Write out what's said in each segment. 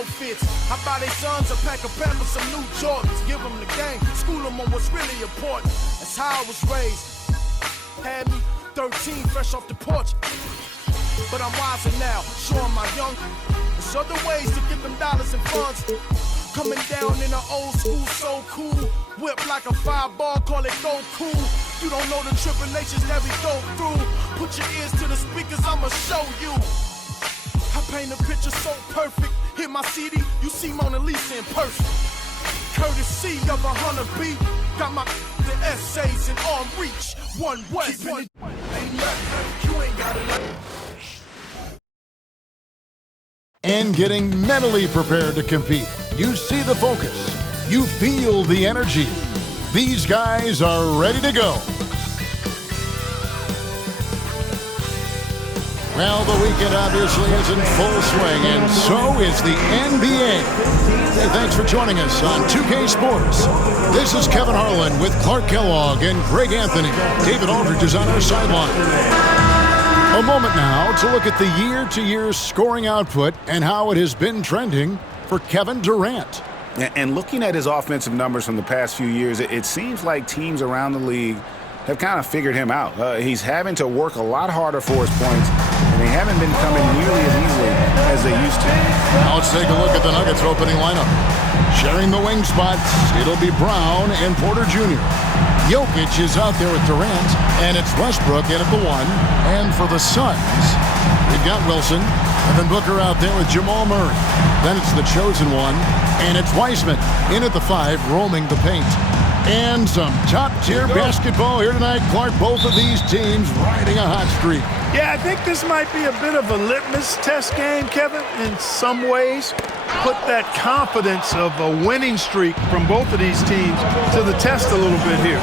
outfits. I buy their sons a pack of Pampers, some new Jordans. Give them the game, school them on what's really important. That's how I was raised. Had me 13, fresh off the porch. But I'm wiser now, showing my young. There's other ways to get them dollars and funds. Coming down in an old school, so cool. Whip like a fireball, call it go cool. You don't know the tribulations that we go through. Put your ears to the speakers, I'ma show you. I paint a picture so perfect. Hit my CD, you see Mona Lisa in person. Courtesy of 100 B. Got my the essays in arm reach. One way. You ain't got it. And getting mentally prepared to compete. You see the focus. You feel the energy. These guys are ready to go. Well, the weekend obviously is in full swing, and so is the NBA. Hey, thanks for joining us on 2K Sports. This is Kevin Harlan with Clark Kellogg and Greg Anthony. David Aldridge is on our sideline. A moment now to look at the year-to-year scoring output and how it has been trending for Kevin Durant. And looking at his offensive numbers from the past few years, it seems like teams around the league have kind of figured him out. He's having to work a lot harder for his points, and they haven't been coming nearly as easily as they used to. Now let's take a look at the Nuggets opening lineup. Sharing the wing spots, it'll be Brown and Porter Jr. Jokic is out there with Durant, and it's Westbrook in at the 1. And for the Suns, we've got Wilson, and then Booker out there with Jamal Murray. Then it's the chosen one, and it's Wiseman in at the 5, roaming the paint. And some top-tier basketball here tonight. Clark, both of these teams riding a hot streak. Yeah, I think this might be a bit of a litmus test game, Kevin, in some ways. Put that confidence of a winning streak from both of these teams to the test a little bit here.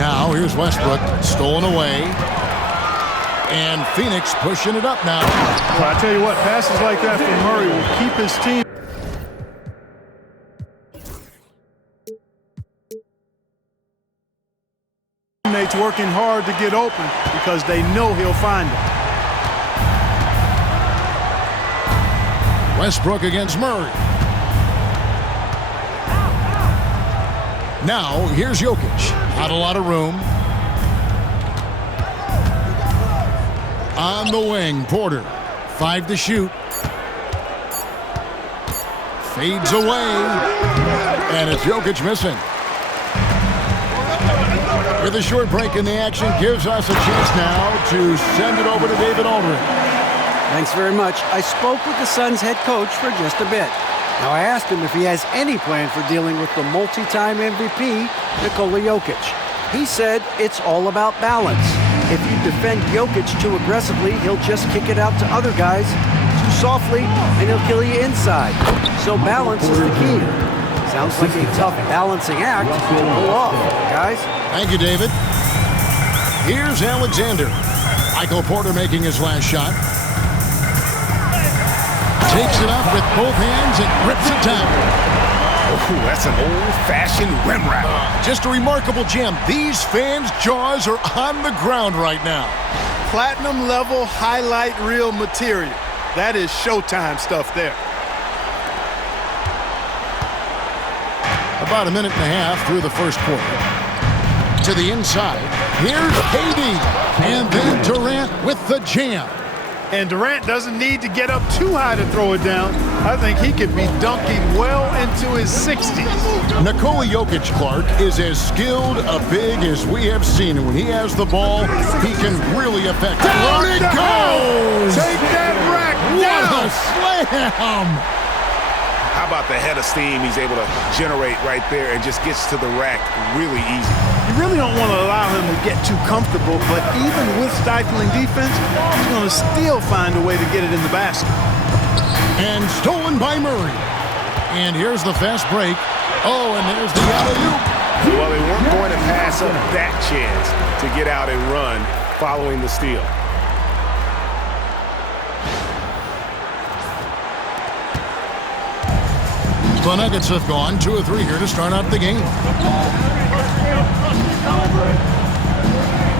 Now, here's Westbrook, stolen away. And Phoenix pushing it up now. Well, I tell you what, passes like that from Murray will keep his team. Teammates working hard to get open because they know he'll find them. Westbrook against Murray. Now, here's Jokic. Not a lot of room. On the wing, Porter. 5 to shoot. Fades away. And it's Jokic missing. With a short break in the action, gives us a chance now to send it over to David Aldridge. Thanks very much. I spoke with the Suns head coach for just a bit. Now, I asked him if he has any plan for dealing with the multi-time MVP, Nikola Jokic. He said it's all about balance. If you defend Jokic too aggressively, he'll just kick it out to other guys too softly, and he'll kill you inside. So balance is the key. Sounds like a tough balancing act to pull off, guys. Thank you, David. Here's Alexander. Michael Porter making his last shot. Takes it up with both hands and grips it down. Oh, that's an old-fashioned rim wrap. Just a remarkable jam. These fans' jaws are on the ground right now. Platinum level highlight reel material. That is Showtime stuff there. About a minute and a half through the first quarter. To the inside. Here's KD. And then Durant with the jam. And Durant doesn't need to get up too high to throw it down. I think he could be dunking well into his 60s. Nikola Jokic, Clark, is as skilled a big as we have seen. And when he has the ball, he can really affect it. Down it goes! Take that rack What down! a slam! How about the head of steam he's able to generate right there and just gets to the rack really easy. You really don't want to allow him to get too comfortable, but even with stifling defense, he's going to still find a way to get it in the basket. And stolen by Murray. And here's the fast break. Oh, and there's the alley-oop. Well, they weren't going to pass up that chance to get out and run following the steal. The Nuggets have gone 2 of 3 here to start out the game.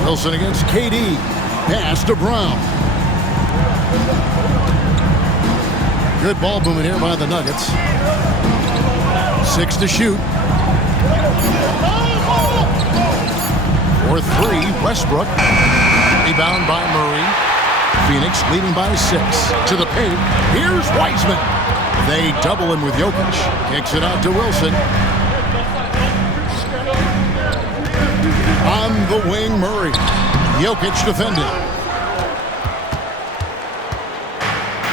Wilson against KD. Pass to Brown. Good ball movement here by the Nuggets. 6 to shoot. For 3, Westbrook. Rebound by Murray. Phoenix leading by 6. To the paint. Here's Wiseman. They double him with Jokic. Kicks it out to Wilson. On the wing, Murray. Jokic defending.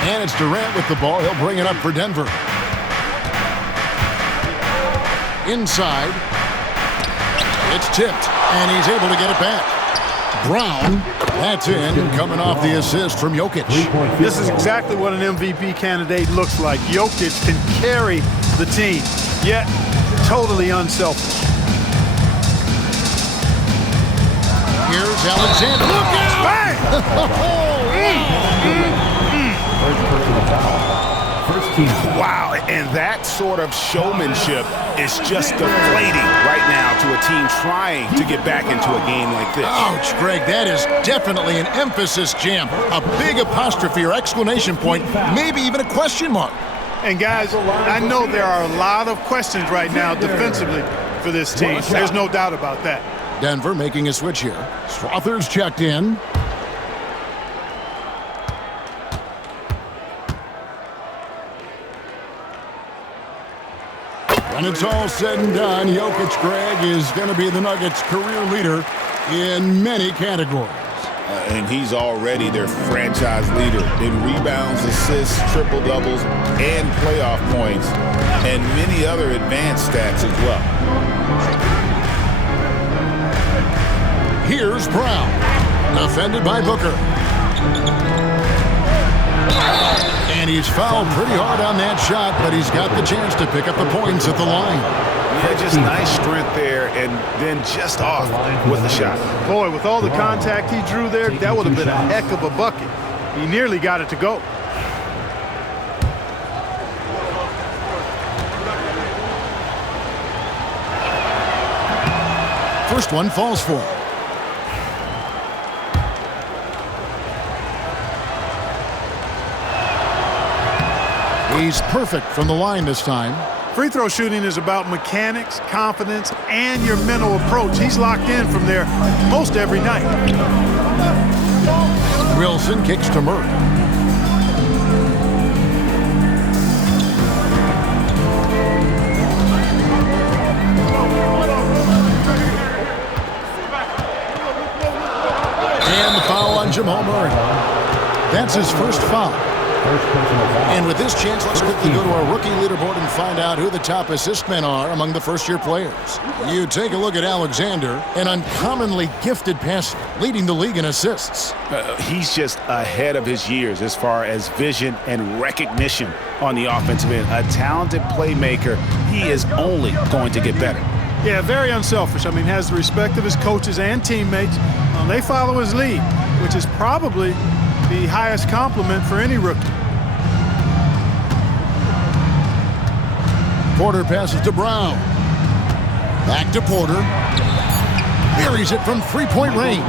And it's Durant with the ball. He'll bring it up for Denver. Inside. It's tipped, and he's able to get it back. Brown, that's in, coming off the assist from Jokic. This is exactly what an MVP candidate looks like. Jokic can carry the team, yet totally unselfish. Here's Alexander. Look out! Bang! Wow, and that sort of showmanship is just deflating right now to a team trying to get back into a game like this. Ouch, Greg, that is definitely an emphasis jam. A big apostrophe or exclamation point, maybe even a question mark. And guys, I know there are a lot of questions right now defensively for this team. There's no doubt about that. Denver making a switch here. Strother's checked in. When it's all said and done, Jokic, Greg, is going to be the Nuggets' career leader in many categories. And he's already their franchise leader in rebounds, assists, triple-doubles, and playoff points, and many other advanced stats as well. Here's Brown, defended by Booker. And he's fouled pretty hard on that shot, but he's got the chance to pick up the points at the line. Yeah, just nice strength there, and then just off with the shot. Boy, with all the contact he drew there, that would have been a heck of a bucket. He nearly got it to go. First one falls for him. He's perfect from the line this time. Free throw shooting is about mechanics, confidence, and your mental approach. He's locked in from there most every night. Wilson kicks to Murray. And the foul on Jamal Murray. That's his first foul. And with this chance, let's quickly go to our rookie leaderboard and find out who the top assist men are among the first-year players. You take a look at Alexander, an uncommonly gifted passer, leading the league in assists. He's just ahead of his years as far as vision and recognition on the offensive end. A talented playmaker. He is only going to get better. Yeah, very unselfish. I mean, has the respect of his coaches and teammates. They follow his lead, which is probably the highest compliment for any rookie. Porter passes to Brown. Back to Porter. Buries it from three-point range.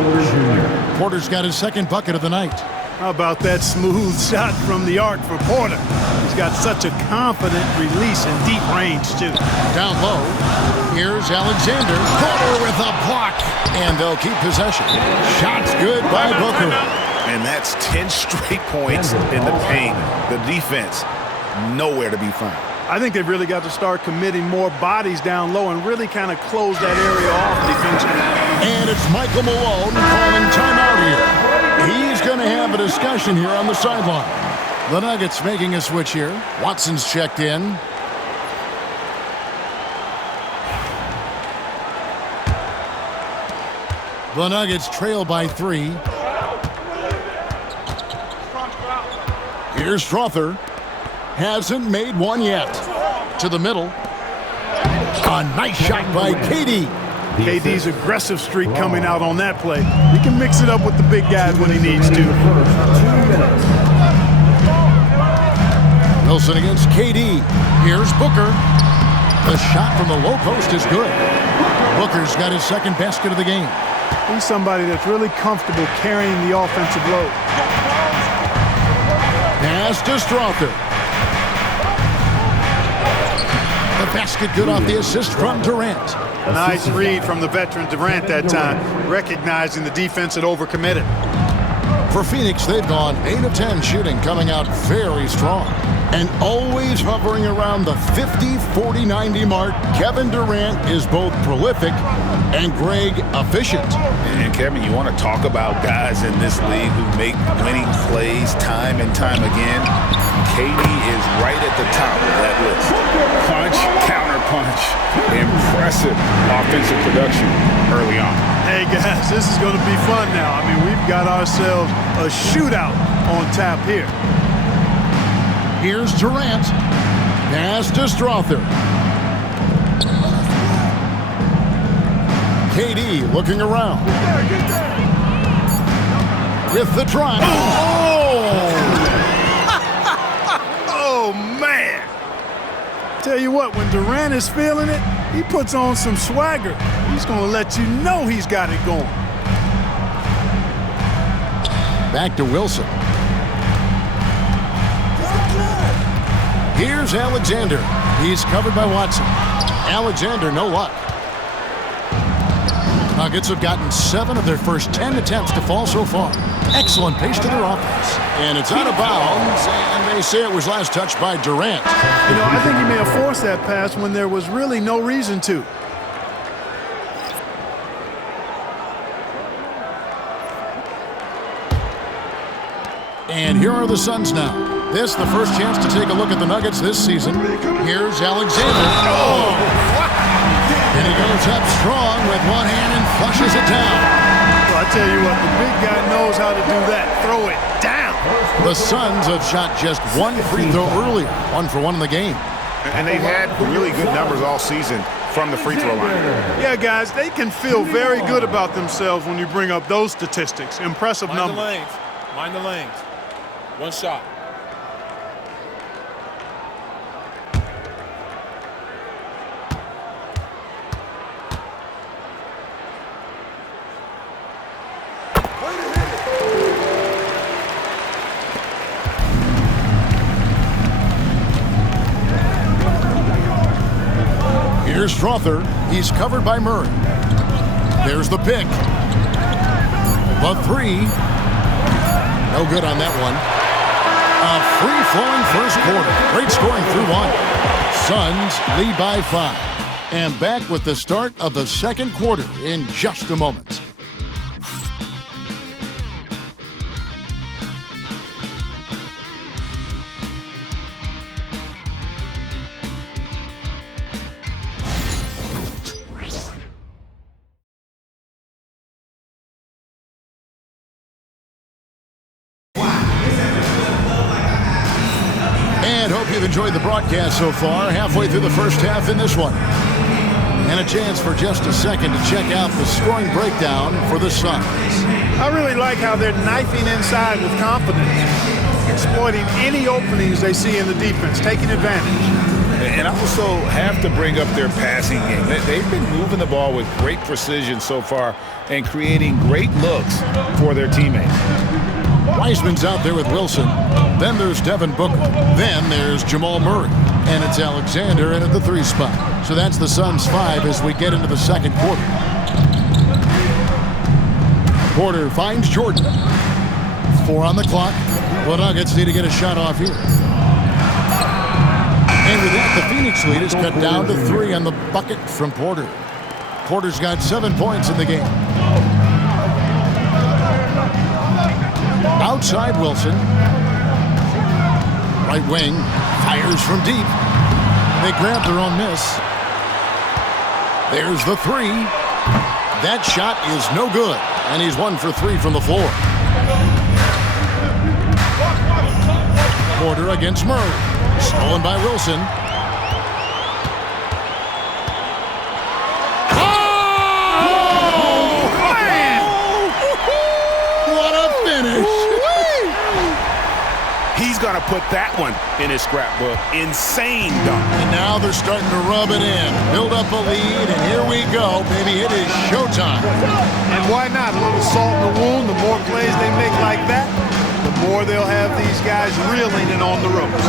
Porter's got his second bucket of the night. How about that smooth shot from the arc for Porter? He's got such a confident release and deep range, too. Down low, here's Alexander. Porter with a block, and they'll keep possession. Shots good by Booker. And that's 10 straight points in the paint. The defense, nowhere to be found. I think they've really got to start committing more bodies down low and really kind of close that area off defensively. And it's Michael Malone calling timeout here. He's going to have a discussion here on the sideline. The Nuggets making a switch here. Watson's checked in. The Nuggets trail by 3. Here's Strother. Hasn't made one yet. To the middle. A nice shot by KD. KD's aggressive streak coming out on that play. He can mix it up with the big guys when he needs to. Wilson against KD. Here's Booker. The shot from the low post is good. Booker's got his second basket of the game. He's somebody that's really comfortable carrying the offensive load. Pass to Strother. Basket good off the assist from Durant. Nice read from the veteran Durant that time, recognizing the defense had overcommitted. For Phoenix, they've gone 8 of 10 shooting, coming out very strong. And always hovering around the 50, 40, 90 mark, Kevin Durant is both prolific and Greg efficient. And Kevin, you want to talk about guys in this league who make winning plays time and time again? KD is right at the top of that list. Punch, counter punch, impressive offensive production early on. Hey guys, this is going to be fun now. I mean, we've got ourselves a shootout on tap here. Here's Durant. Pass to Strother. KD looking around. With the drive. Oh, man. Tell you what, when Durant is feeling it, he puts on some swagger. He's going to let you know he's got it going. Back to Wilson. Here's Alexander. He's covered by Watson. Alexander, no luck. Nuggets have gotten 7 of their first 10 attempts to fall so far. Excellent pace to their offense. And it's out of bounds, and they say it was last touched by Durant. You know, I think he may have forced that pass when there was really no reason to. And here are the Suns now. This the first chance to take a look at the Nuggets this season. Here's Alexander. Oh! And he goes up strong with one hand and flushes it down. Well, I tell you what, the big guy knows how to do that. Throw it down. The Suns have shot just 1 free throw earlier. 1 for 1 in the game. And they've had really good numbers all season from the free throw line. Yeah, guys, they can feel very good about themselves when you bring up those statistics. Impressive numbers. Mind the lanes. Mind the lanes. One shot. Here's Strother. He's covered by Murray. There's the pick. The 3. No good on that one. A free-flowing first quarter. Great scoring through 1. Suns lead by 5. And back with the start of the second quarter in just a moment. Hope you've enjoyed the broadcast so far. Halfway through the first half in this one. And a chance for just a second to check out the scoring breakdown for the Suns. I really like how they're knifing inside with confidence, exploiting any openings they see in the defense, taking advantage. And I also have to bring up their passing game. They've been moving the ball with great precision so far and creating great looks for their teammates. Wiseman's out there with Wilson. Then there's Devin Booker. Then there's Jamal Murray. And it's Alexander in at the 3 spot. So that's the Suns 5 as we get into the second quarter. Porter finds Jordan. 4 on the clock. The Nuggets need to get a shot off here. And with that, the Phoenix lead is cut down to 3 on the bucket from Porter. Porter's got 7 points in the game. Outside Wilson. Right wing. Fires from deep. They grab their own miss. There's the 3. That shot is no good. And he's 1 for 3 from the floor. Porter against Murray. Stolen by Wilson. He's going to put that one in his scrapbook. Insane dunk. And now they're starting to rub it in. Build up a lead, and here we go, baby. It is showtime. And why not? A little salt in the wound. The more plays they make like that, the more they'll have these guys reeling and on the ropes.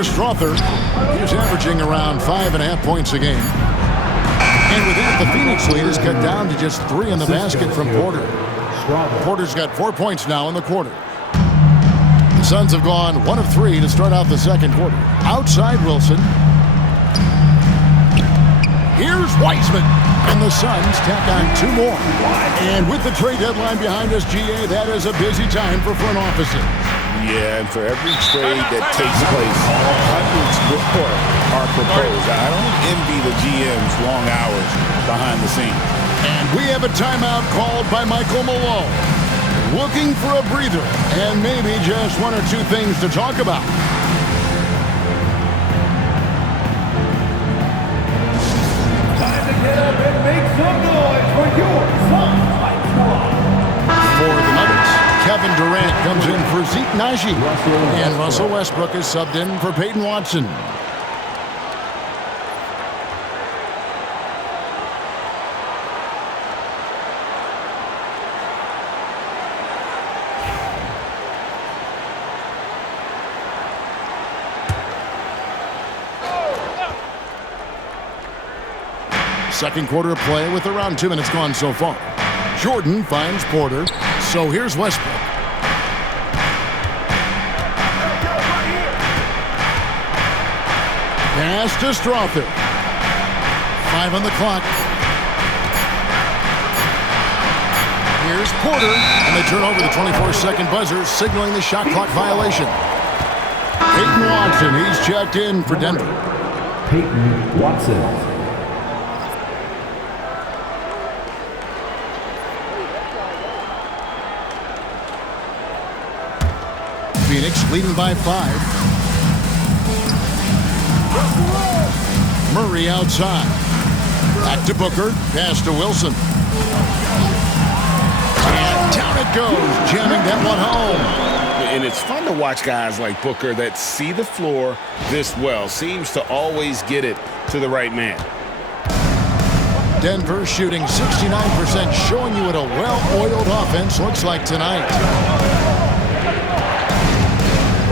Here's Strother. He's averaging around 5.5 points a game. And with that, the Phoenix lead is cut down to just 3 in the basket from Porter. Porter's got 4 points now in the quarter. The Suns have gone 1 of 3 to start out the second quarter. Outside Wilson. Here's Wiseman. And the Suns tack on 2 more. And with the trade deadline behind us, GA, that is a busy time for front offices. Yeah, and for every trade that takes place, hundreds more are proposed. I don't envy the GM's long hours behind the scenes. And we have a timeout called by Michael Malone. Looking for a breather and maybe just 1 or 2 things to talk about. Time to get up and make some noise for your Suns Fight Squad. For the Nuggets, Kevin Durant comes in for Zeke Naji. And Russell Westbrook is subbed in for Peyton Watson. Second quarter of play with around 2 minutes gone so far. Jordan finds Porter. So here's Westbrook. Pass to Strother. 5 on the clock. Here's Porter. And they turn over the 24-second buzzer, signaling the shot clock violation. Peyton Watson, he's checked in for Denver. Peyton Watson. Phoenix leading by 5. Murray outside. Back to Booker. Pass to Wilson. And down it goes. Jamming that one home. And it's fun to watch guys like Booker that see the floor this well. Seems to always get it to the right man. Denver shooting 69%, showing you what a well-oiled offense looks like tonight.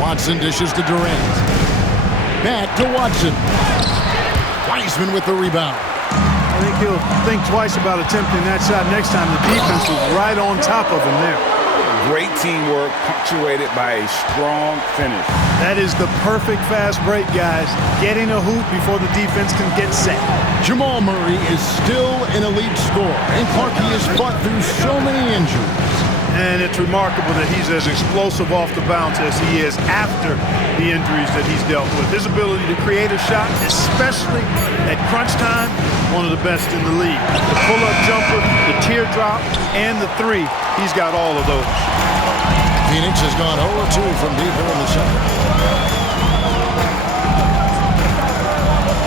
Watson dishes to Durant. Back to Watson. Wiseman with the rebound. I think he'll think twice about attempting that shot next time. The defense was right on top of him there. Great teamwork, punctuated by a strong finish. That is the perfect fast break, guys. Getting a hoop before the defense can get set. Jamal Murray is still an elite scorer, and Clarkie has fought through so many injuries. And it's remarkable that he's as explosive off the bounce as he is after the injuries that he's dealt with. His ability to create a shot, especially at crunch time, one of the best in the league. The pull-up jumper, the teardrop, and the 3, he's got all of those. Phoenix has gone 0-2 from deep here in the second.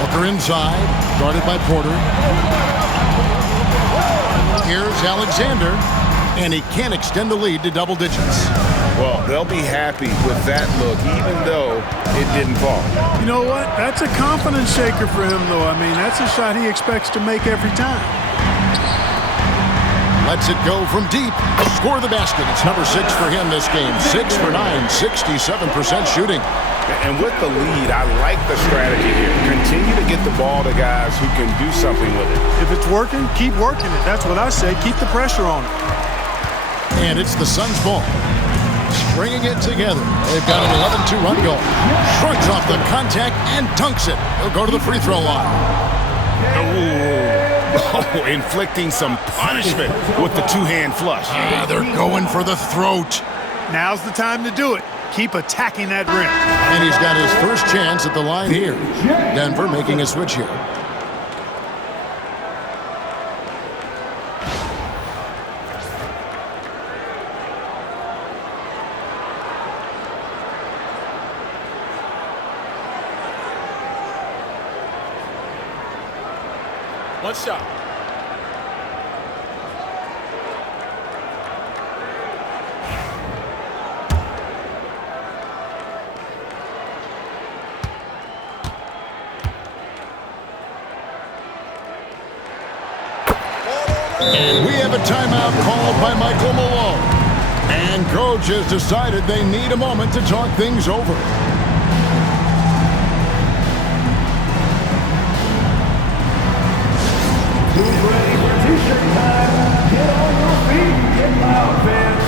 Booker inside, guarded by Porter. Here's Alexander. And he can't extend the lead to double digits. Well, they'll be happy with that look, even though it didn't fall. You know what? That's a confidence shaker for him, though. I mean, that's a shot he expects to make every time. Lets it go from deep. Score the basket. It's number 6 for him this game. 6 for 9, 67% shooting. And with the lead, I like the strategy here. Continue to get the ball to guys who can do something with it. If it's working, keep working it. That's what I say. Keep the pressure on it. And it's the Suns' ball. Stringing it together. They've got an 11-2 run going. Shrugs off the contact and dunks it. He'll go to the free throw line. Oh, inflicting some punishment with the 2-hand flush. They're going for the throat. Now's the time to do it. Keep attacking that rim. And he's got his first chance at the line here. Denver making a switch here. One shot. And we have a timeout called by Michael Malone. And coach has decided they need a moment to talk things over. loud, fans.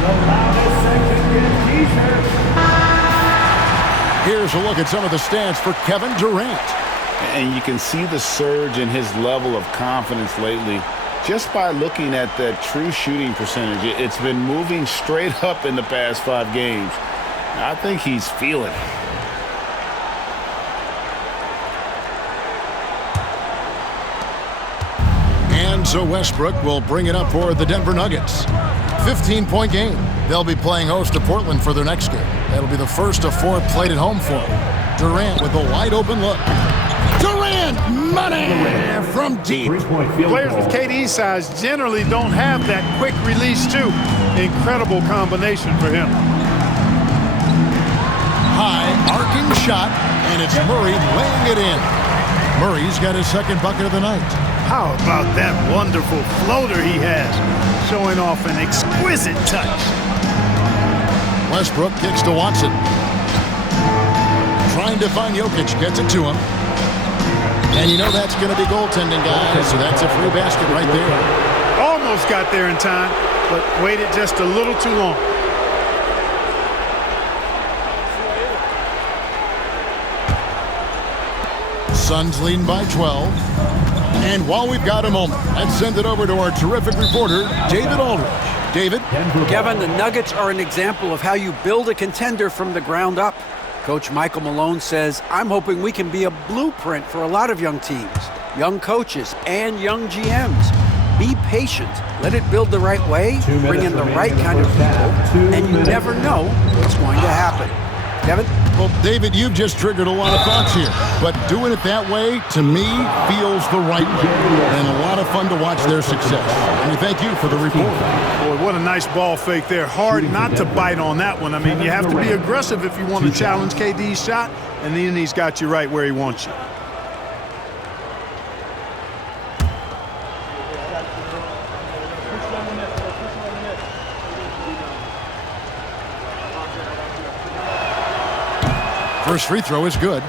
The loudest section gets t-shirts. Here's a look at some of the stats for Kevin Durant. And you can see the surge in his level of confidence lately just by looking at that true shooting percentage. It's been moving straight up in the past 5 games. I think he's feeling it. And so Westbrook will bring it up for the Denver Nuggets. 15-point game. They'll be playing host to Portland for their next game. That'll be the first of 4 played at home for them. Durant with a wide-open look. Durant, money from deep. Players with KD's size generally don't have that quick release, too. Incredible combination for him. High, arcing shot, and it's Murray laying it in. Murray's got his second bucket of the night. How about that wonderful floater he has, showing off an exquisite touch. Westbrook kicks to Watson. Trying to find Jokic, gets it to him. And you know that's going to be goaltending, guys, so that's a free basket right there. Almost got there in time, but waited just a little too long. Suns leading by 12. And while we've got a moment, let's send it over to our terrific reporter, David Aldridge. David? Kevin, the Nuggets are an example of how you build a contender from the ground up. Coach Michael Malone says, I'm hoping we can be a blueprint for a lot of young teams, young coaches, and young GMs. Be patient. Let it build the right way, bring in the right kind of people, and you never know what's going to happen. Kevin? Well, David, you've just triggered a lot of thoughts here. But doing it that way, to me, feels the right way. And a lot of fun to watch their success. And we thank you for the report. Boy, what a nice ball fake there. Hard not to bite on that one. I mean, you have to be aggressive if you want to challenge KD's shot, and then he's got you right where he wants you. First free throw is good.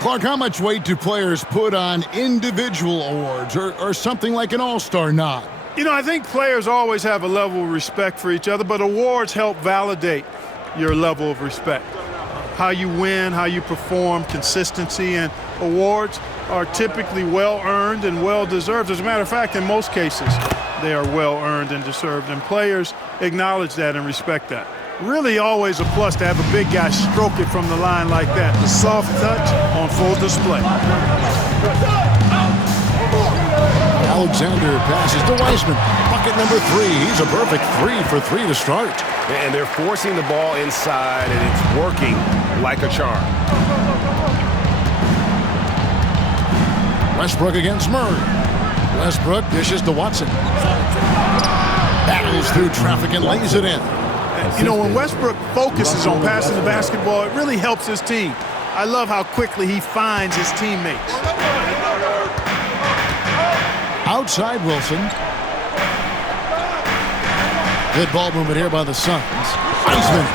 Clark, how much weight do players put on individual awards or something like an all-star nod? You know, I think players always have a level of respect for each other, but awards help validate your level of respect. How you win, how you perform, consistency, and awards are typically well-earned and well-deserved. As a matter of fact, in most cases, they are well-earned and deserved, and players acknowledge that and respect that. Really always a plus to have a big guy stroke it from the line like that. The soft touch on full display. Alexander passes to Wiseman. Bucket number 3. He's a perfect 3 for 3 to start. And they're forcing the ball inside, and it's working like a charm. Westbrook against Murray. Westbrook dishes to Watson. Battles through traffic and lays it in. You know, when Westbrook focuses on passing the basketball, it really helps his team. I love how quickly he finds his teammates. Outside Wilson. Good ball movement here by the Suns. Wiseman.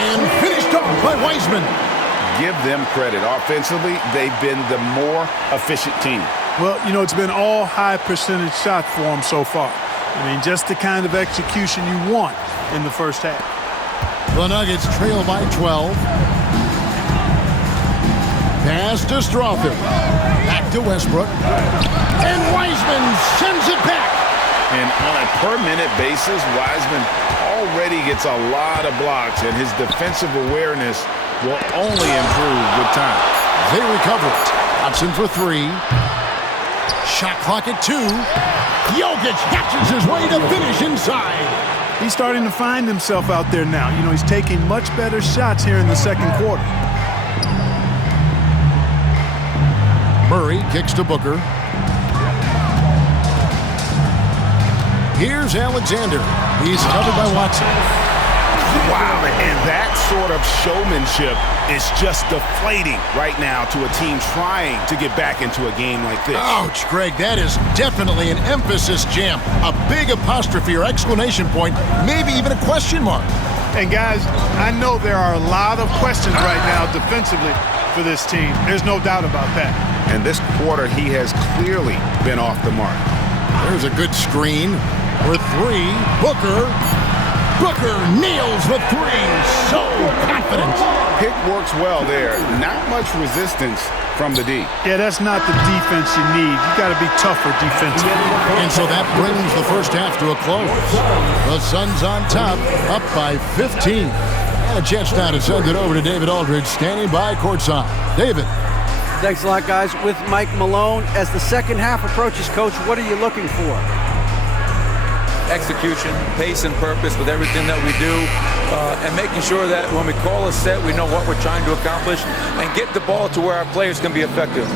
And finished off by Wiseman. Give them credit. Offensively, they've been the more efficient team. Well, you know, it's been all high percentage shots for them so far. I mean, just the kind of execution you want in the first half. The Nuggets trail by 12. Pass to Strawther. Back to Westbrook. And Wiseman sends it back. And on a per-minute basis, Wiseman already gets a lot of blocks, and his defensive awareness will only improve with time. They recover it. Hudson for 3. Shot clock at 2. Jokic hatches his way to finish inside. He's starting to find himself out there now. You know, he's taking much better shots here in the second quarter. Murray kicks to Booker. Here's Alexander. He's covered by Watson. Wow, and That sort of showmanship is just deflating right now to a team trying to get back into a game like this. Ouch, Greg, that is definitely an emphasis jam. A big apostrophe or exclamation point, maybe even a question mark. And guys, I know there are a lot of questions right now defensively for this team. There's no doubt about that. And this quarter, he has clearly been off the mark. There's a good screen for three. Booker nails the three. So confident. Pick works well there. Not much resistance from the D. Yeah, that's not the defense you need. You got to be tougher defensively. And so that brings the first half to a close. The Suns on top, up by 15. And a chance now to send it over to David Aldridge, standing by courtside. David. Thanks a lot, guys. With Mike Malone, as the second half approaches, Coach, what are you looking for? Execution, pace and purpose with everything that we do, and making sure that when we call a set, we know what we're trying to accomplish and get the ball to where our players can be effective.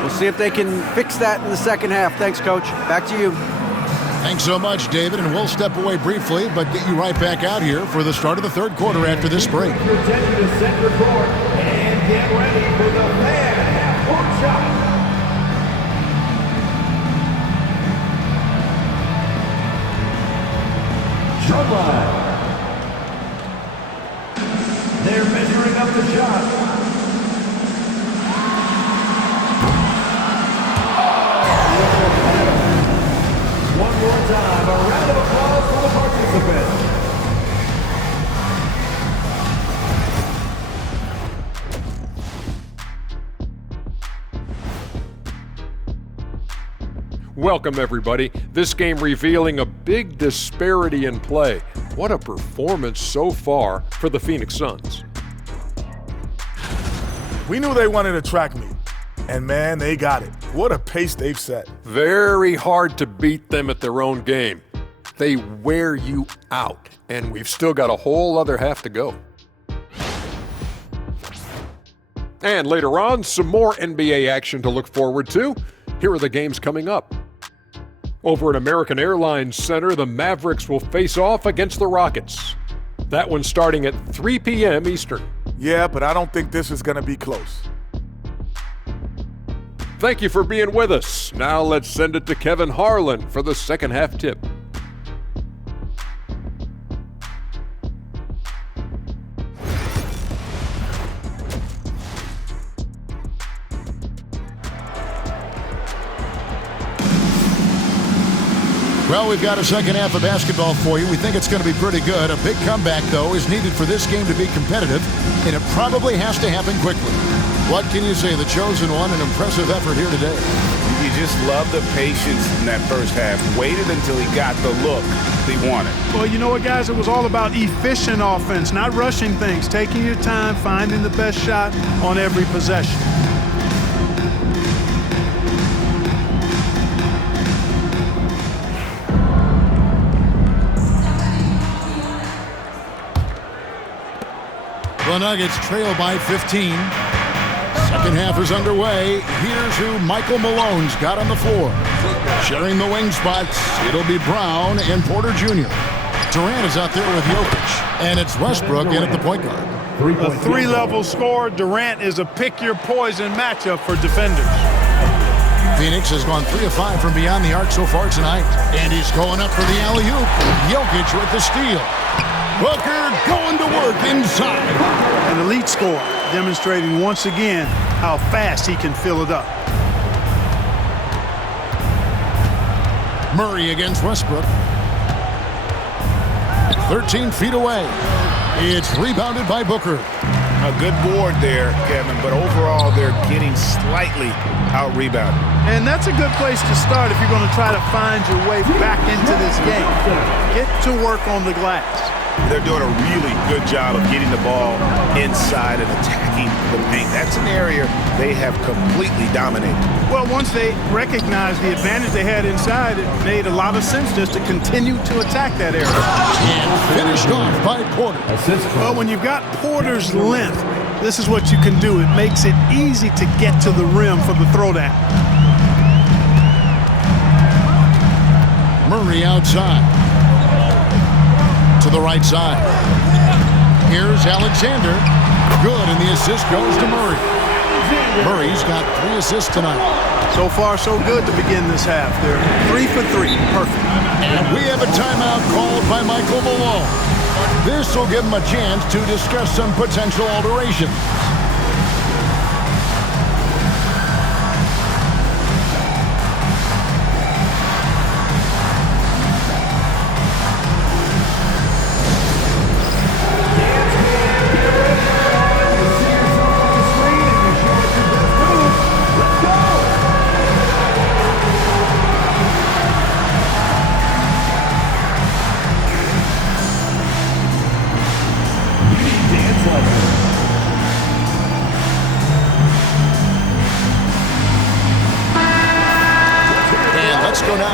We'll see if they can fix that in the second half. Thanks, Coach. Back to you. Thanks so much, David, and we'll step away briefly, but get you right back out here for the start of the third quarter after this break. Pretending to set record and get ready for the fan half-court shot. Drumline. They're measuring up the shot. One more time, a round of applause for the participants. Welcome, everybody. This game revealing a big disparity in play. What a performance so far for the Phoenix Suns. We knew they wanted a track meet, and man, they got it. What a pace they've set. Very hard to beat them at their own game. They wear you out, and we've still got a whole other half to go. And later on, some more NBA action to look forward to. Here are the games coming up. Over at American Airlines Center, the Mavericks will face off against the Rockets. That one's starting at 3 p.m. Eastern. Yeah, but I don't think this is going to be close. Thank you for being with us. Now let's send it to Kevin Harlan for the second half tip. Well, we've got a second half of basketball for you. We think it's going to be pretty good. A big comeback, though, is needed for this game to be competitive, and it probably has to happen quickly. What can you say? The chosen one, an impressive effort here today. You just love the patience in that first half. Waited until he got the look he wanted. Well, you know what, guys? It was all about efficient offense, not rushing things, taking your time, finding the best shot on every possession. The Nuggets trail by 15. Second half is underway. Here's who Michael Malone's got on the floor. Sharing the wing spots, it'll be Brown and Porter Jr. Durant is out there with Jokic, and it's Westbrook in at the point guard. A three-level scorer, Durant is a pick-your-poison matchup for defenders. Phoenix has gone 3 of 5 from beyond the arc so far tonight. And he's going up for the alley-oop. Jokic with the steal. Booker going to work inside. An elite scorer, demonstrating once again how fast he can fill it up. Murray against Westbrook. 13 feet away. It's rebounded by Booker. A good board there, Kevin, but overall they're getting slightly out-rebounded. And that's a good place to start if you're going to try to find your way back into this game. Get to work on the glass. They're doing a really good job of getting the ball inside and attacking the paint. That's an area they have completely dominated. Well, once they recognized the advantage they had inside, it made a lot of sense just to continue to attack that area. And finished off by Porter. Well, when you've got Porter's length, this is what you can do. It makes it easy to get to the rim for the throwdown. Murray outside. To the right side. Here's Alexander. Good, and the assist goes to Murray. Murray's got 3 assists tonight. So far, so good to begin this half. They're 3 for 3. Perfect. And we have a timeout called by Michael Malone. This will give him a chance to discuss some potential alterations.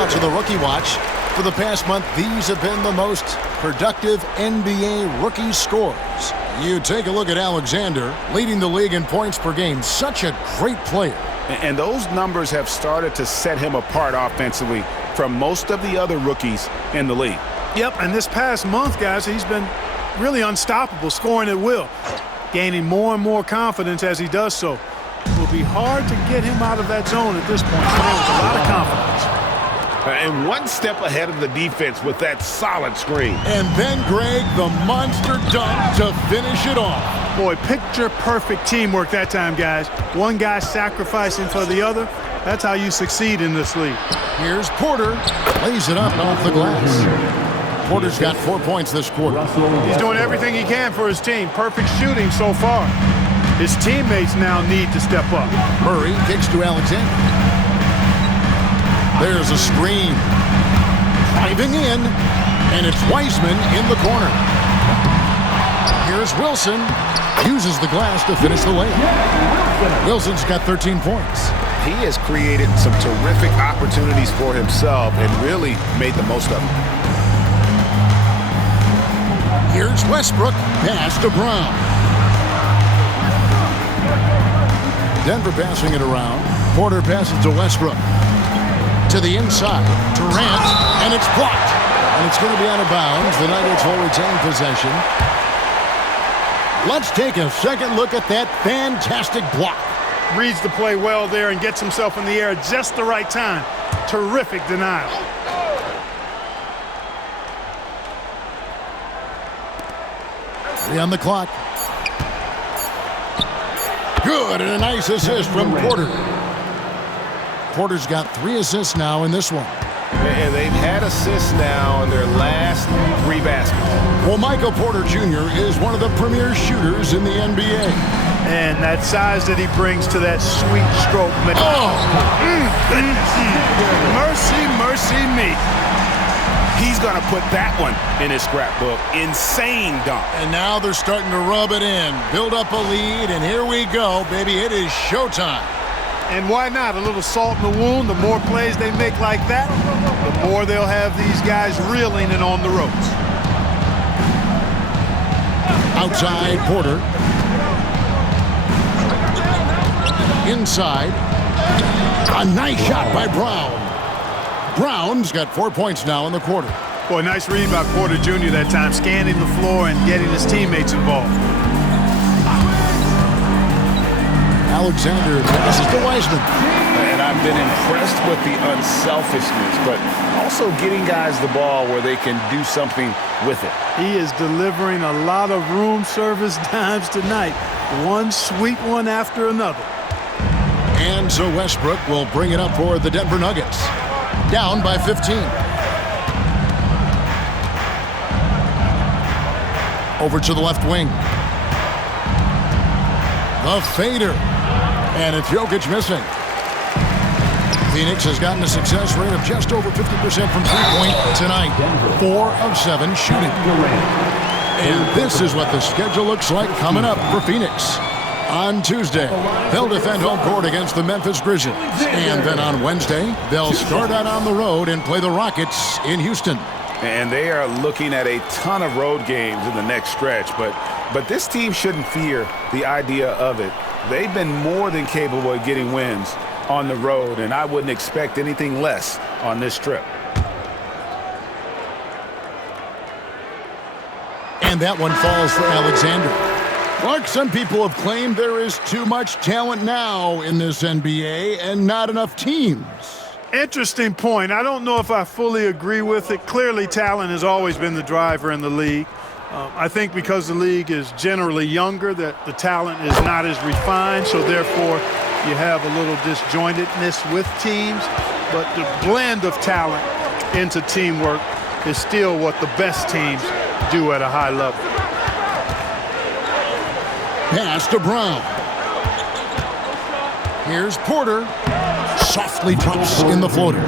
To the Rookie Watch. For the past month, these have been the most productive NBA rookie scores. You take a look at Alexander, leading the league in points per game. Such a great player. And those numbers have started to set him apart offensively from most of the other rookies in the league. Yep, and this past month, guys, he's been really unstoppable, scoring at will, gaining more and more confidence as he does so. It will be hard to get him out of that zone at this point. With a lot of confidence. And one step ahead of the defense with that solid screen. And then, Greg, the monster dunk to finish it off. Boy, picture-perfect teamwork that time, guys. One guy sacrificing for the other. That's how you succeed in this league. Here's Porter. Lays it up off the glass. Porter's got 4 points this quarter. He's doing everything he can for his team. Perfect shooting so far. His teammates now need to step up. Murray kicks to Alexander. There's a screen. Driving in, and it's Wiseman in the corner. Here's Wilson. Uses the glass to finish the layup. Wilson's got 13 points. He has created some terrific opportunities for himself and really made the most of them. Here's Westbrook. Pass to Brown. Denver passing it around. Porter passes to Westbrook. To the inside, Durant, and it's blocked. And it's going to be out of bounds. The Nuggets will retain possession. Let's take a second look at that fantastic block. Reads the play well there and gets himself in the air at just the right time. Terrific denial. On the clock. Good, and a nice assist from Porter. Porter's got 3 assists now in this one. And they've had assists now in their last 3 baskets. Well, Michael Porter Jr. is one of the premier shooters in the NBA. And that size that he brings to that sweet stroke. Mercy, mercy me. He's going to put that one in his scrapbook. Insane dunk. And now they're starting to rub it in. Build up a lead, and here we go, baby. It is showtime. And why not? A little salt in the wound. The more plays they make like that, the more they'll have these guys reeling and on the ropes. Outside, Porter. Inside. A nice shot by Brown. Brown's got 4 points now in the quarter. Boy, nice read by Porter Jr. that time, scanning the floor and getting his teammates involved. Alexander passes to Wiseman. And I've been impressed with the unselfishness, but also getting guys the ball where they can do something with it. He is delivering a lot of room service dimes tonight. One sweet one after another. And so Westbrook will bring it up for the Denver Nuggets. Down by 15. Over to the left wing. The fader. And it's Jokic missing. Phoenix has gotten a success rate of just over 50% from three-point tonight. 4 of 7 shooting. And this is what the schedule looks like coming up for Phoenix. On Tuesday, they'll defend home court against the Memphis Grizzlies. And then on Wednesday, they'll start out on the road and play the Rockets in Houston. And they are looking at a ton of road games in the next stretch. But this team shouldn't fear the idea of it. They've been more than capable of getting wins on the road, and I wouldn't expect anything less on this trip. And And that one falls for Alexander. Clark, some people have claimed there is too much talent now in this NBA and not enough teams. Interesting point. I don't know if I fully agree with it. Clearly, talent has always been the driver in the league. I think because the league is generally younger, that the talent is not as refined, so therefore you have a little disjointedness with teams. But the blend of talent into teamwork is still what the best teams do at a high level. Pass to Brown. Here's Porter. Softly drops in the floater.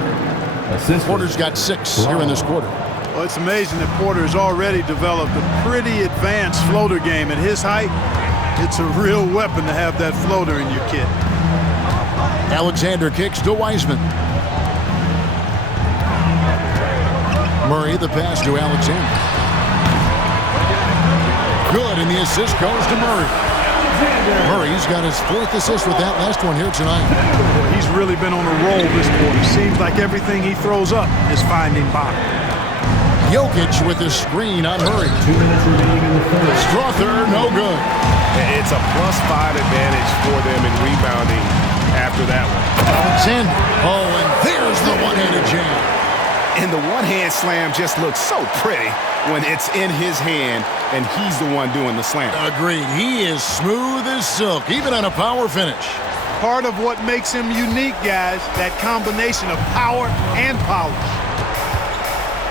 Porter's got 6 here in this quarter. Well, it's amazing that Porter has already developed a pretty advanced floater game. At his height, it's a real weapon to have that floater in your kit. Alexander kicks to Wiseman. Murray, the pass to Alexander. Good, and the assist goes to Murray. Murray's got his 4th assist with that last one here tonight. He's really been on a roll this quarter. Seems like everything he throws up is finding bottom. Jokic with the screen on Murray. Strother, no good. It's a +5 advantage for them in rebounding after that one. Alexander. Oh, and there's the one-handed jam. And the one-hand slam just looks so pretty when it's in his hand and he's the one doing the slam. Agreed. He is smooth as silk, even on a power finish. Part of what makes him unique, guys, that combination of power and polish.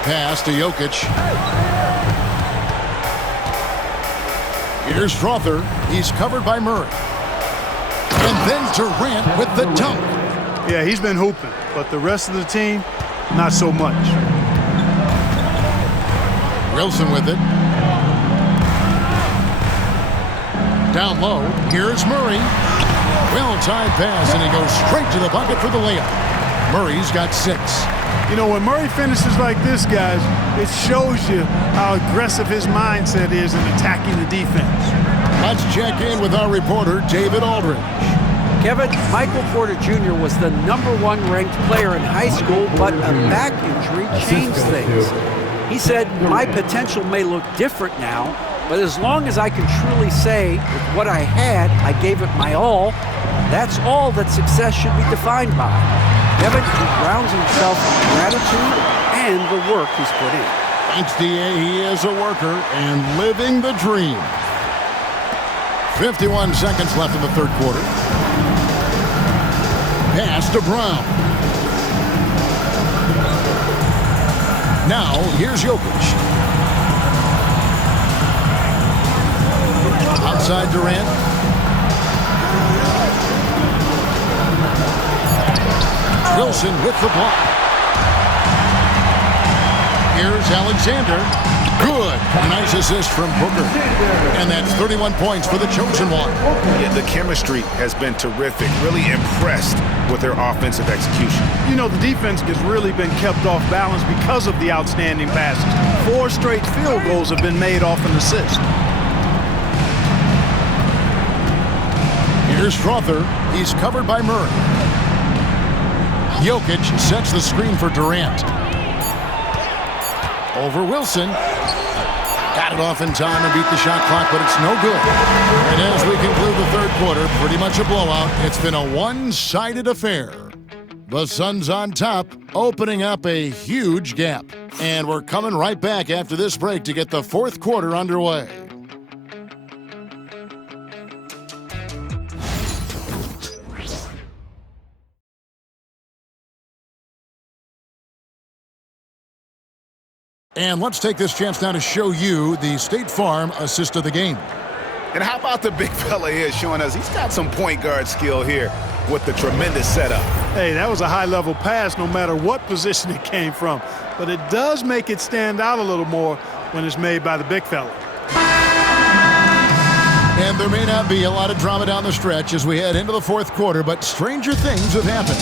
Pass to Jokic. Here's Strother. He's covered by Murray. And then Durant with the dunk. Yeah, he's been hooping, but the rest of the team, not so much. Wilson with it. Down low. Here's Murray. Well-timed pass, and he goes straight to the bucket for the layup. Murray's got 6. You know, when Murray finishes like this, guys, it shows you how aggressive his mindset is in attacking the defense. Let's check in with our reporter, David Aldridge. Kevin, Michael Porter Jr. was the #1 ranked player in high school, but a back injury changed things. He said, my potential may look different now, but as long as I can truly say with what I had, I gave it my all, that's all that success should be defined by. Kevin, he grounds himself in gratitude and the work he's put in. Thanks, D.A. He is a worker and living the dream. 51 seconds left in the third quarter. Pass to Brown. Now, here's Jokic. Outside Durant. Wilson with the block. Here's Alexander. Good. A nice assist from Booker. And that's 31 points for the chosen one. Yeah, the chemistry has been terrific. Really impressed with their offensive execution. You know, the defense has really been kept off balance because of the outstanding passes. 4 straight field goals have been made off an assist. Here's Strother. He's covered by Murray. Jokic sets the screen for Durant. Over Wilson. Got it off in time and beat the shot clock, but it's no good. And as we conclude the third quarter, pretty much a blowout. It's been a one-sided affair. The Suns on top, opening up a huge gap. And we're coming right back after this break to get the fourth quarter underway. And let's take this chance now to show you the State Farm assist of the game. And how about the big fella here showing us he's got some point guard skill here with the tremendous setup. Hey, that was a high-level pass no matter what position it came from. But it does make it stand out a little more when it's made by the big fella. And there may not be a lot of drama down the stretch as we head into the fourth quarter, but stranger things have happened.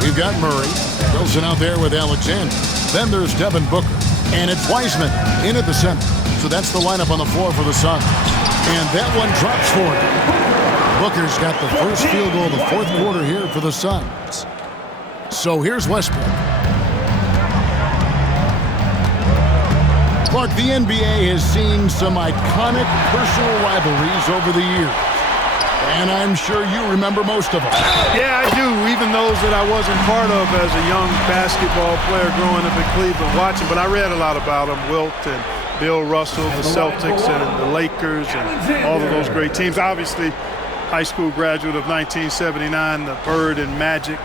We've got Murray. Wilson out there with Alexander. Then there's Devin Booker. And it's Wiseman in at the center. So that's the lineup on the floor for the Suns. And that one drops for him. Booker's got the first field goal of the fourth quarter here for the Suns. So here's Westbrook. Mark, the NBA has seen some iconic personal rivalries over the years. And I'm sure you remember most of them. Yeah, I do, even those that I wasn't part of as a young basketball player growing up in Cleveland watching. But I read a lot about them, Wilt and Bill Russell, the Celtics and the Lakers and all of those great teams. Obviously, high school graduate of 1979, the Bird and Magic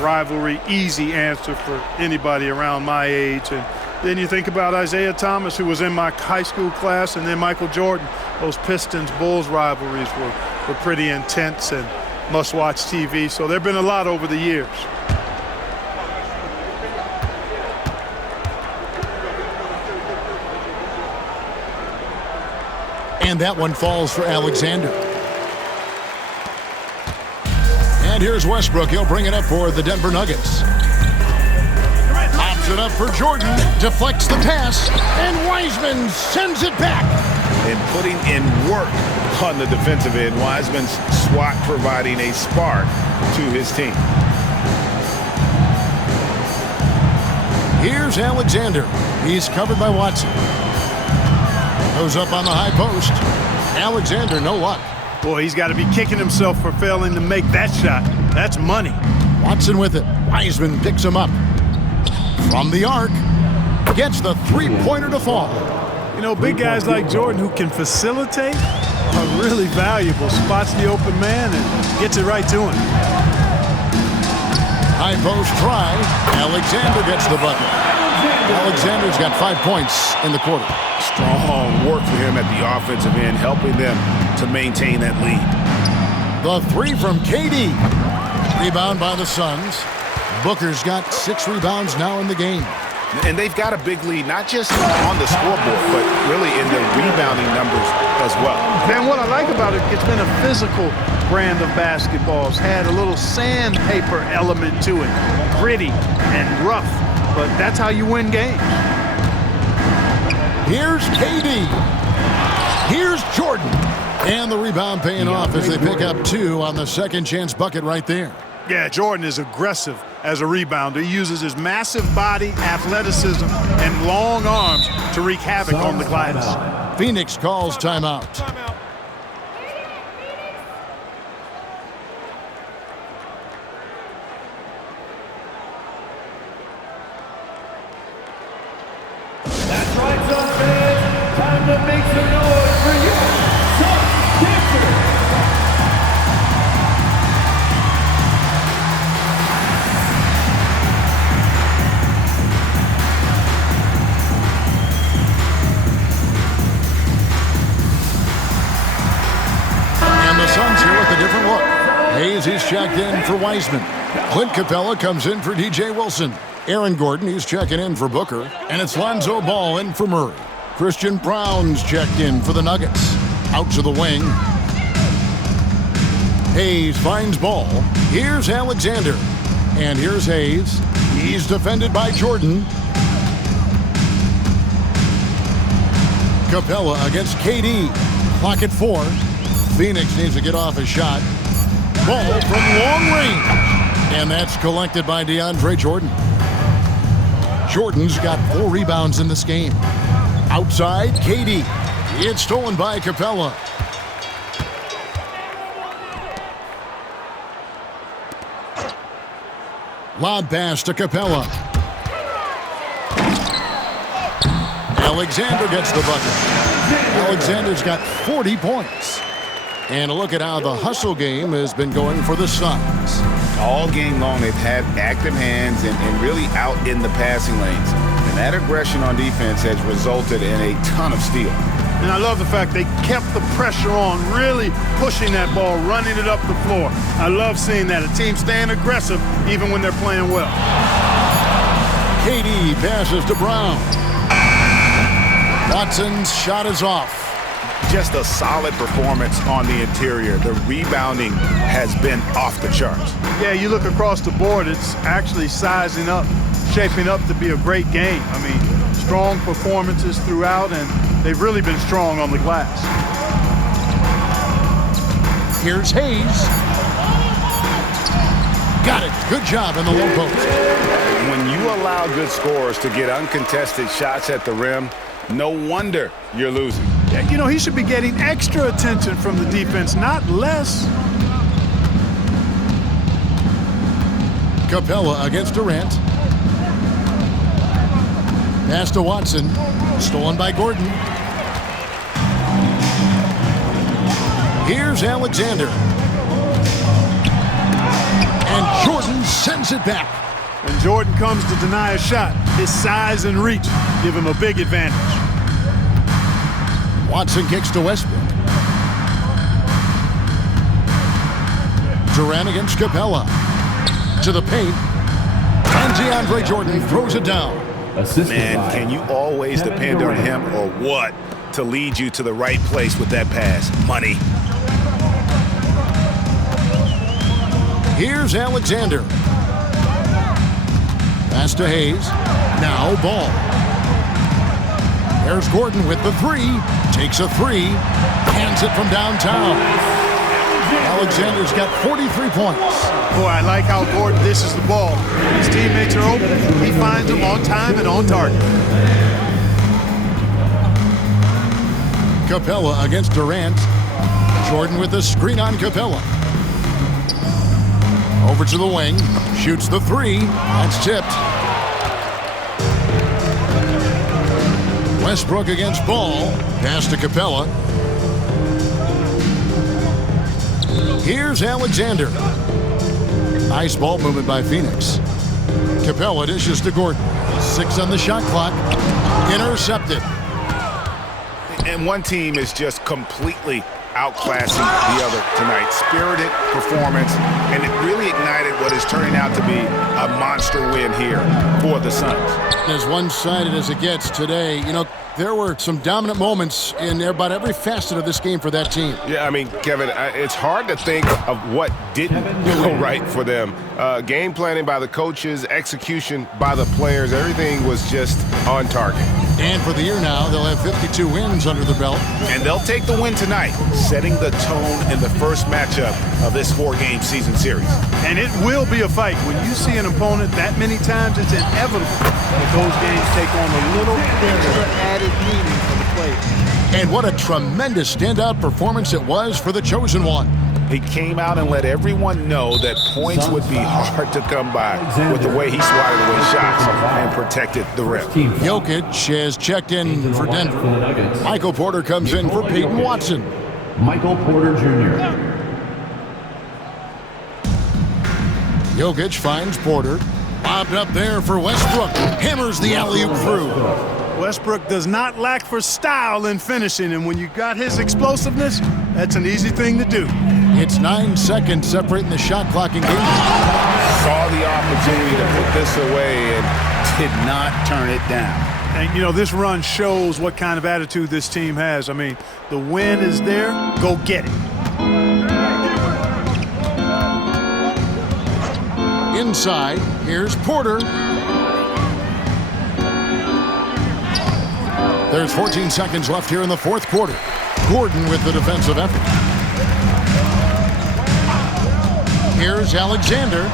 rivalry, easy answer for anybody around my age. And then you think about Isaiah Thomas, who was in my high school class, and then Michael Jordan. Those Pistons-Bulls rivalries were pretty intense and must-watch TV. So there have been a lot over the years. And that one falls for Alexander. And here's Westbrook. He'll bring it up for the Denver Nuggets. Pops it up for Jordan. Deflects the pass. And Wiseman sends it back. And putting in work on the defensive end. Wiseman's swat providing a spark to his team. Here's Alexander. He's covered by Watson. Goes up on the high post. Alexander, no luck. Boy, he's got to be kicking himself for failing to make that shot. That's money. Watson with it. Wiseman picks him up. From the arc. Gets the three-pointer to fall. You know, big guys like Jordan who can facilitate are really valuable. Spots the open man and gets it right to him. High post try. Alexander gets the bucket. Alexander's got 5 points in the quarter. Strong work for him at the offensive end, helping them to maintain that lead. The three from KD. Rebound by the Suns. Booker's got 6 rebounds now in the game. And they've got a big lead, not just on the scoreboard, but really in the rebounding numbers as well. And what I like about it, it's been a physical brand of basketball. It's had a little sandpaper element to it, gritty and rough, but that's how you win games. Here's KD. Here's Jordan. And the rebound paying off as they pick up 2 on the second chance bucket right there. Yeah, Jordan is aggressive as a rebounder. He uses his massive body, athleticism, and long arms to wreak havoc on the glass. Phoenix calls timeout. That's right, Suns fans. Time to make some noise for you, Suns Denver. Suns here with a different look. Hayes, he's checked in for Wiseman. Clint Capella comes in for DJ Wilson. Aaron Gordon, he's checking in for Booker. And it's Lonzo Ball in for Murray. Christian Brown's checked in for the Nuggets. Out to the wing. Hayes finds Ball. Here's Alexander. And here's Hayes. He's defended by Jordan. Capella against KD. Clock at 4. Phoenix needs to get off a shot. Ball from long range. And that's collected by DeAndre Jordan. Jordan's got 4 rebounds in this game. Outside, KD. It's stolen by Capella. Lob pass to Capella. Alexander gets the bucket. Alexander's got 40 points. And a look at how the hustle game has been going for the Suns. All game long, they've had active hands and really out in the passing lanes. And that aggression on defense has resulted in a ton of steals. And I love the fact they kept the pressure on, really pushing that ball, running it up the floor. I love seeing that. A team staying aggressive even when they're playing well. KD passes to Brown. Watson's shot is off. Just a solid performance on the interior. The rebounding has been off the charts. Yeah, you look across the board, it's actually sizing up, shaping up to be a great game. I mean, strong performances throughout, and they've really been strong on the glass. Here's Hayes. Got it. Good job in the low post. When you allow good scorers to get uncontested shots at the rim, No wonder you're losing. Yeah, you know, he should be getting extra attention from the defense, not less. Capella against Durant. Pass to Watson. Stolen by Gordon. Here's Alexander. And Jordan sends it back. When Jordan comes to deny a shot, his size and reach give him a big advantage. Watson kicks to Westbrook. Durant against Capella. To the paint. And DeAndre Jordan throws it down. Man, can you always depend on him or what to lead you to the right place with that pass? Money. Here's Alexander. Pass to Hayes. Now Ball. There's Gordon with the three. Takes a three. Hands it from downtown. Alexander's got 43 points. Boy, I like how Gordon dishes the ball. His teammates are open. He finds them on time and on target. Capella against Durant. Jordan with the screen on Capella. Over to the wing. Shoots the three. That's tipped. Westbrook against Ball. Pass to Capella. Here's Alexander. Nice ball movement by Phoenix. Capella dishes to Gordon. 6 on the shot clock. Intercepted. And one team is just completely outclassing the other tonight. Spirited performance, and it really ignited what is turning out to be a monster win here for the Suns. As one-sided as it gets today, you know, there were some dominant moments in about every facet of this game for that team. Yeah, I mean, Kevin, it's hard to think of what didn't go right for them. Game planning by the coaches, execution by the players, everything was just on target. And for the year now, they'll have 52 wins under the belt. And they'll take the win tonight, setting the tone in the first matchup of this 4-game season series. And it will be a fight. When you see an opponent that many times, it's inevitable that those games take on a little extra added meaning for the players. And what a tremendous standout performance it was for the Chosen One. He came out and let everyone know that points would be hard to come by with the way he swatted away shots and protected the rim. Jokic has checked in for Denver. Michael Porter comes in for Peyton Watson. Michael Porter Jr. Jokic finds Porter. Bobbed up there for Westbrook. Hammers the alley-oop through. Westbrook does not lack for style in finishing, and when you got his explosiveness, that's an easy thing to do. It's 9 seconds separating the shot clock and game. Saw the opportunity to put this away and did not turn it down. And, you know, this run shows what kind of attitude this team has. I mean, the win is there. Go get it. Inside, here's Porter. There's 14 seconds left here in the fourth quarter. Gordon with the defensive effort. Here's Alexander.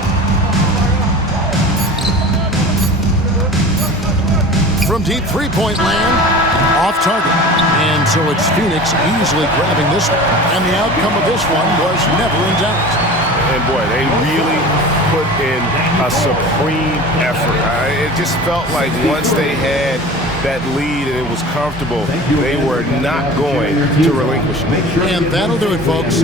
From deep three-point land, off target. And so it's Phoenix easily grabbing this one. And the outcome of this one was never in doubt. And boy, they really put in a supreme effort. It just felt like once they had that lead and it was comfortable, they were not going to relinquish it. And that'll do it, folks.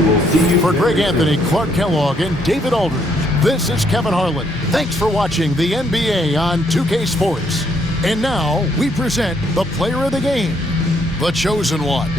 For Greg Anthony, Clark Kellogg, and David Aldridge, this is Kevin Harlan. Thanks for watching the NBA on 2K Sports. And now we present the player of the game, the Chosen One.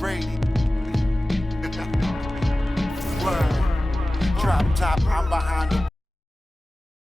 Brady. Word. Drop top, I'm behind the